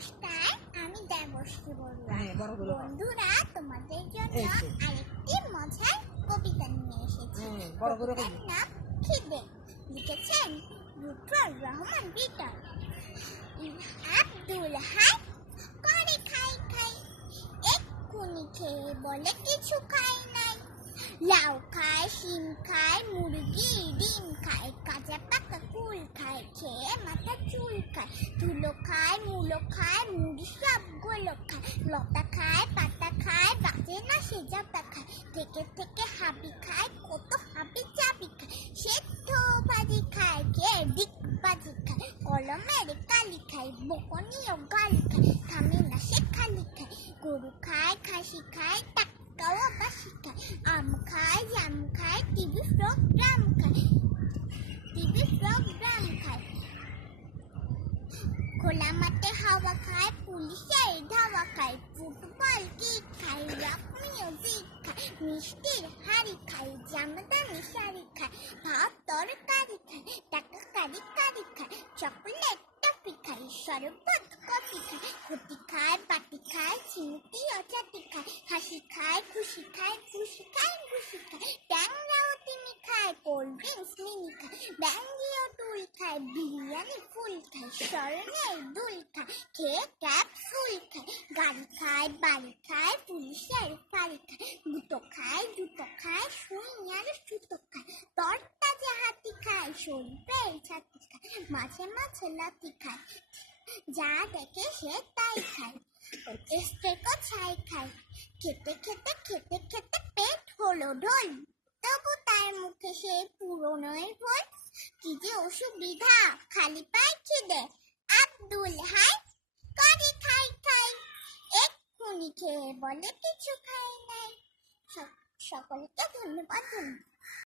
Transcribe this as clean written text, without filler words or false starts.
নমস্কার, আমি দেবশ্রী বড়ুয়া। বন্ধুরা, তোমাদের জন্য আরেকটি মজার কবিতা নিয়ে এসেছি। কবিতার নাম খিদে। লিখেছেন লুৎফর রহমান বিটন। আব্দুল হাই করে খাই খাই, এক্ষুনি খেয়ে বলে কিছু খাই নাই। লাউ খায়, শিম খায়, মুরগি ডিম খায়, কাঁচা পাকা কুল খায়, খেয়ে মাথা চুল খায়, ধুলো খায়, মুলো খায়, মুড়ি সবগুলো খায়, লতা খায়, পাতা খায়, বাজে না সে জাতা খায়, থেকে থেকে হাবি খায়, কত হাবি চাবি খায়, সেদ্ধ ভাজি খায়, খেয়ে ডিক বাজি খায়, কলমের কালি খায়, বকনিও গালি খায়, থামে না সে খালি খায়, গরু খায়, খাসি খায়, টাকাও বাসি খায়, আম খায়, জাম খায়, টিভি প্রোগ্রাম খায়, খোলা মাঠে হাওয়া খায়, পুলিশের ধাওয়া খায়, ফুটবল কিক খায়, রক মিউজিক খায়, মিষ্টির হাড়ি খায়, জামদানি শাড়ি খায়, ভাত তরকারি খায়, টাকা কারি কারি খায়, চকলেট টফি খায়, শরবত কফি খায়, খুঁটি খায়, বাটি খায়, চিমটি ও চাটি খায়, হাসি খায়, খুশি খায়, খুশি খায়, খুশি খায়, ট্যাংরাও তিনি খায়, কোল্ড ড্রিঙ্কস মিনি খায়, ব্যাঙ্গিও টুল খায়, বিরিয়ানি ফুল খায়, স্মরণের দুল খায়, খেয়ে ক্যাপসুল খায়, গাড়ি খায়, বাড়ি খায়, পুলিশের ফাড়ি খায়, দুটো খায়, দুটো খায়, সুই আর সুতো খায়, তরতাজা হাতি খায়, শরীরের ছাতি খায়, মাঝে মাঝে লাতি খায়, যা দেখে সে তাই খায়, স্টেকও ছাই খায়, খেতে খেতে খেতে খেতে পেট হলো ঢোল, তবু তার মুখে সে পুরনোই ভোল। কি যে অসুবিধা, খালি পায় খিদে। আব্দুল হাই করে খাই খাই, এক্ষুনি খেয়ে বলে কিছু খাই নাই। সকলকে ধন্যবাদ।